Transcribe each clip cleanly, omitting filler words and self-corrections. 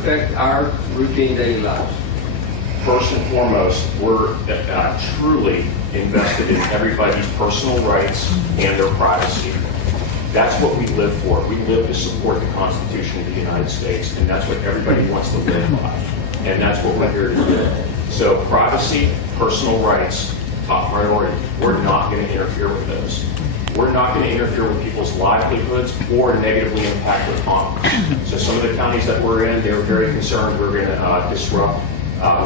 affect our routine daily lives? First and foremost, we're truly invested in everybody's personal rights and their privacy. That's what we live for. We live to support the Constitution of the United States, and that's what everybody wants to live by. And that's what we're here to do. So privacy, personal rights, top priority. We're not going to interfere with those. We're not going to interfere with people's livelihoods or negatively impact their commerce. So some of the counties that we're in, they're very concerned we're going to disrupt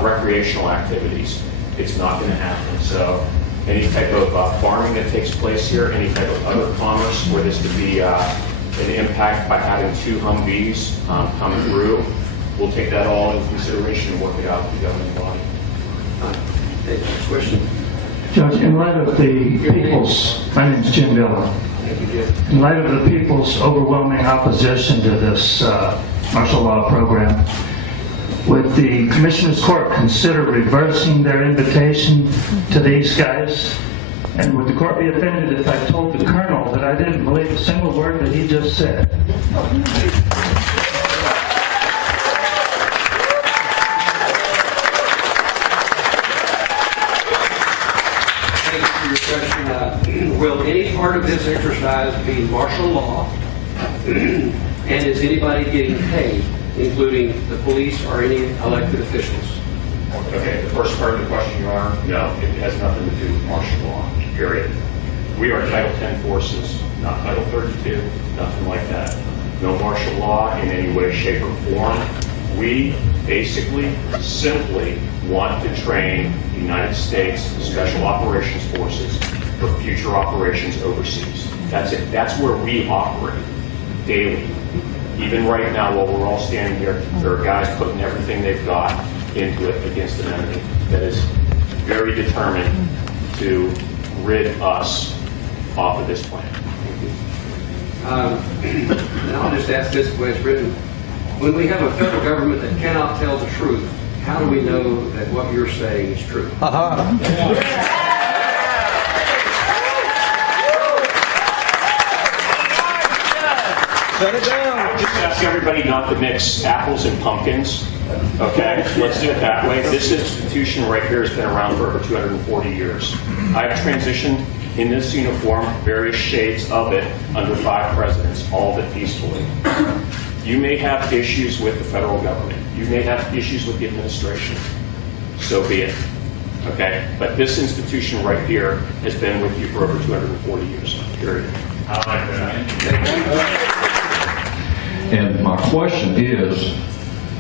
recreational activities. It's not going to happen. So any type of farming that takes place here, any type of other commerce where there's to be an impact by having 2 Humvees come through, we'll take that all into consideration and work it out with the governing body. Next question. Judge, in light of the people's, my name is Jim Dillon. Thank you, Jim. In light of the people's overwhelming opposition to this martial law program, would the Commissioner's Court consider reversing their invitation to these guys? And would the court be offended if I told the Colonel that I didn't believe a single word that he just said? Will any part of this exercise be martial law? And is anybody getting paid, including the police or any elected officials? Okay, the first part of the question, Your Honor, no, it has nothing to do with martial law, period. We are Title 10 forces, not Title 32, nothing like that. No martial law in any way, shape, or form. We basically, simply want to train the United States Special Operations Forces for future operations overseas. That's it. That's where we operate daily. Even right now, while we're all standing here, there are guys putting everything they've got into it against an enemy that is very determined to rid us off of this planet. And I'll just ask this the way it's written. When we have a federal government that cannot tell the truth, how do we know that what you're saying is true? Shut it down. Just ask everybody not to mix apples and pumpkins. Okay, let's do it that way. This institution right here has been around for over 240 years. I've transitioned in this uniform, various shades of it, under 5 presidents, all of it peacefully. You may have issues with the federal government. You may have issues with the administration. So be it. Okay? But this institution right here has been with you for over 240 years. Period. I like that. And my question is,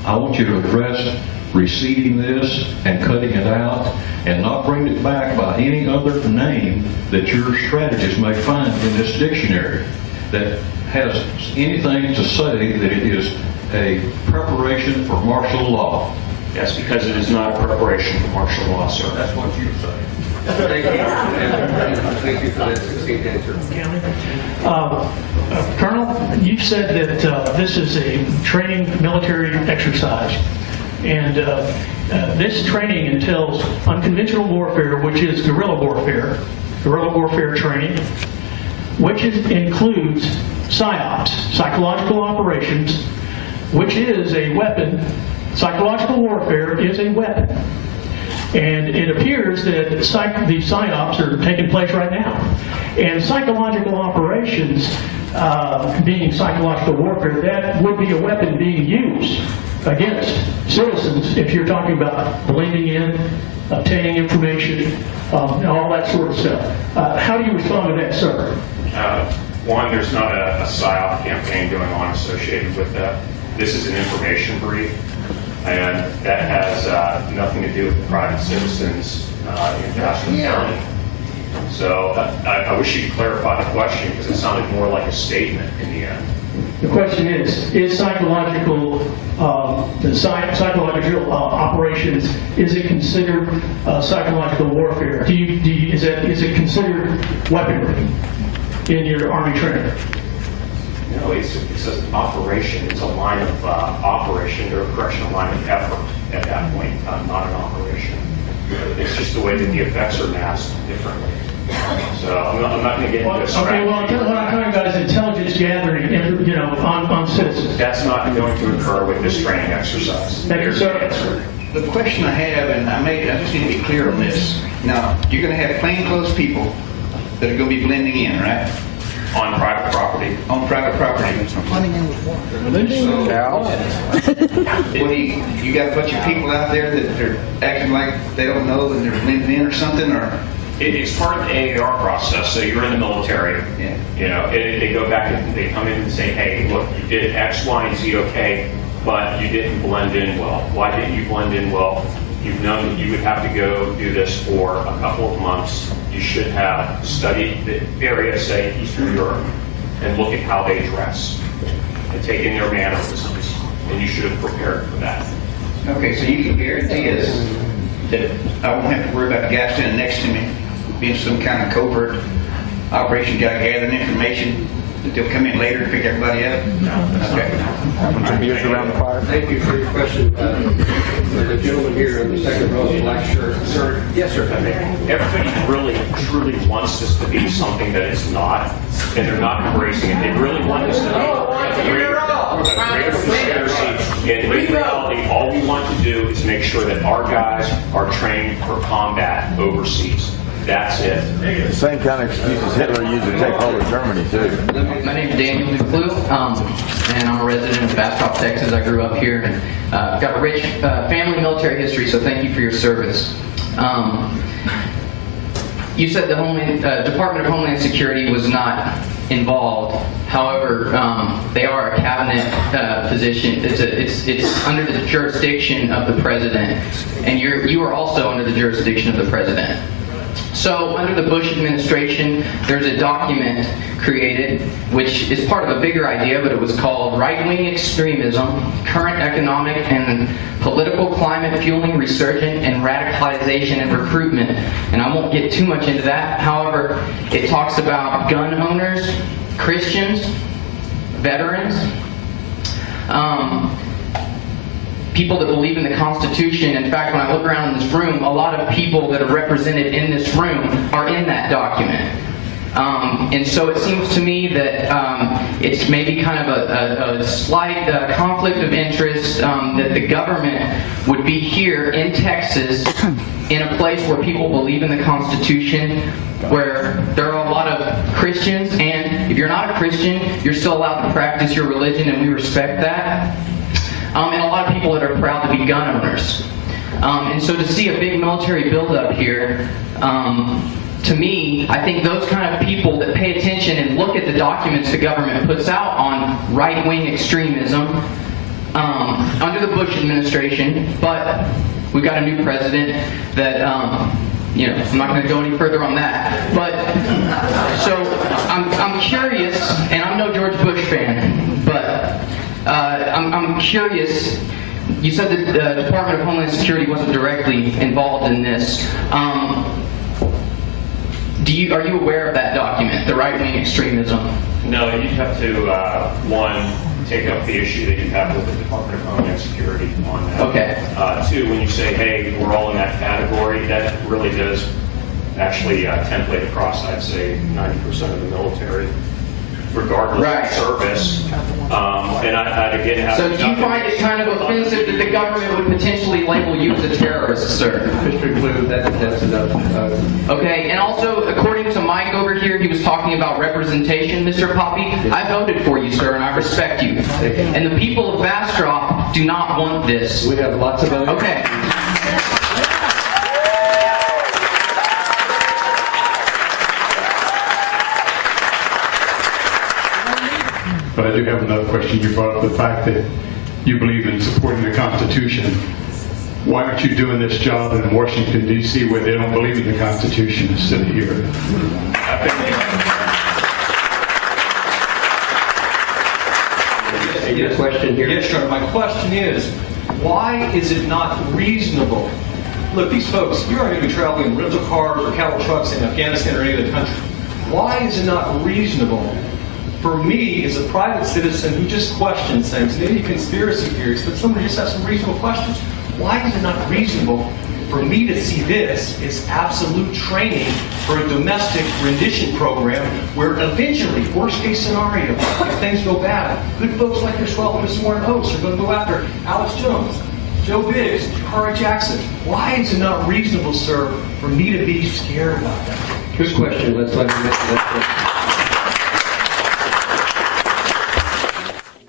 I want you to address receiving this and cutting it out and not bring it back by any other name that your strategist may find in this dictionary that has anything to say that it is a preparation for martial law. Yes, because it is not a preparation for martial law, sir. That's what you say. Thank you. And thank you for that succinct answer. Colonel, you said that this is a training military exercise, and this training entails unconventional warfare, which is guerrilla warfare training, which includes PSYOPs, psychological operations, which is a weapon. Psychological warfare is a weapon. And it appears that the PSYOPs are taking place right now. And psychological operations, being psychological warfare, that would be a weapon being used against citizens if you're talking about believing in, obtaining information, and all that sort of stuff. How do you respond to that, sir? One, there's not a PSYOP campaign going on associated with that. This is an information brief, and that has nothing to do with private citizens in Johnson County. So I wish you could clarify the question, because it sounded more like a statement in the end. The question is psychological, psychological operations, is it considered psychological warfare? Is it considered weaponry in your Army training? No, it's an operation. It's a line of operation, or a line of effort at that point, not an operation. It's just the way that the effects are masked differently. So I'm not going to get into this. Okay, well, what I'm talking about is intelligence gathering, on citizens. That's not going to occur with this training exercise. Thank you, There's sir. the answer. The question I have, and I just need to be clear on this. Now, you're going to have plainclothes people that are going to be blending in, right? On private property. On private property. What do you got a bunch of people out there that are acting like they don't know and they're blending in or something, or? It's part of the AAR process. So you're in the military. Yeah. You know, they go back and they come in and say, hey, look, you did X, Y, and Z okay, but you didn't blend in well. Why didn't you blend in well? You've known that you would have to go do this for a couple of months. You should have studied the area, say Eastern Europe, and look at how they dress and take in their mannerisms. And you should have prepared for that. Okay, so you can guarantee us that I won't have to worry about the guy standing next to me being some kind of covert operation guy gathering information, that they'll come in later and pick everybody up? Okay. Thank you for your question. The gentleman here in the second row in the black shirt. Sir, yes, sir. Everybody really, truly wants this to be something that it's not, and they're not embracing it. They really want this to be a greater conspiracy. And in reality, all we want to do is make sure that our guys are trained for combat overseas. That's it. The same kind of excuses Hitler used to take hold of Germany, too. My name is Daniel McClue, and I'm a resident of Bastrop, Texas. I grew up here and got a rich family military history, so thank you for your service. You said the Department of Homeland Security was not involved. However, they are a cabinet position. It's under the jurisdiction of the president, and you are also under the jurisdiction of the president. So under the Bush administration, there's a document created which is part of a bigger idea, but it was called Right-Wing Extremism, Current Economic and Political Climate Fueling Resurgent and Radicalization and Recruitment. And I won't get too much into that. However, it talks about gun owners, Christians, veterans, people that believe in the Constitution. In fact, when I look around in this room, a lot of people that are represented in this room are in that document. And so it seems to me that it's maybe kind of a slight conflict of interest that the government would be here in Texas in a place where people believe in the Constitution, where there are a lot of Christians, and if you're not a Christian, you're still allowed to practice your religion, and we respect that. And a lot of people that are proud to be gun owners. And so to see a big military buildup here, to me, I think those kind of people that pay attention and look at the documents the government puts out on right-wing extremism under the Bush administration, but we've got a new president that, I'm not going to go any further on that. But, so I'm curious, and I'm no George Bush fan, but I'm curious. You said that the Department of Homeland Security wasn't directly involved in this. Are you aware of that document, the right-wing extremism? No, you'd have to, one, take up the issue that you have with the Department of Homeland Security on that. Okay. Two, when you say, hey, we're all in that category, that really does actually template across, I'd say, 90% of the military, regardless of service. And I'd again have So do you find it kind of offensive that the government would potentially label you as a terrorist, sir? Mr. Blue, that's enough. Okay, and also, according to Mike over here, he was talking about representation, Mr. Poppy. I voted for you, sir, and I respect you. And the people of Bastrop do not want this. We have lots of votes. Okay. But I do have another question. You brought up the fact that you believe in supporting the Constitution. Why aren't you doing this job in Washington, D.C., where they don't believe in the Constitution instead of here? Your question here. Yes, sir. My question is, why is it not reasonable? Look, these folks, you're not going to be traveling in rental cars or cattle trucks in Afghanistan or any other country. Why is it not reasonable for me as a private citizen who just questions things, maybe conspiracy theories, but someone who just has some reasonable questions? Why is it not reasonable for me to see this is absolute training for a domestic rendition program where eventually, worst case scenario, if things go bad, good folks like yourself, Ms. Warren Oates, are going to go after Alex Jones, Joe Biggs, Cara Jackson. Why is it not reasonable, sir, for me to be scared about that? Good question. Let's let him answer that question.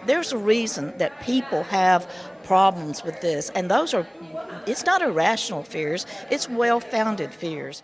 There's a reason that people have problems with this, and it's not irrational fears, it's well-founded fears.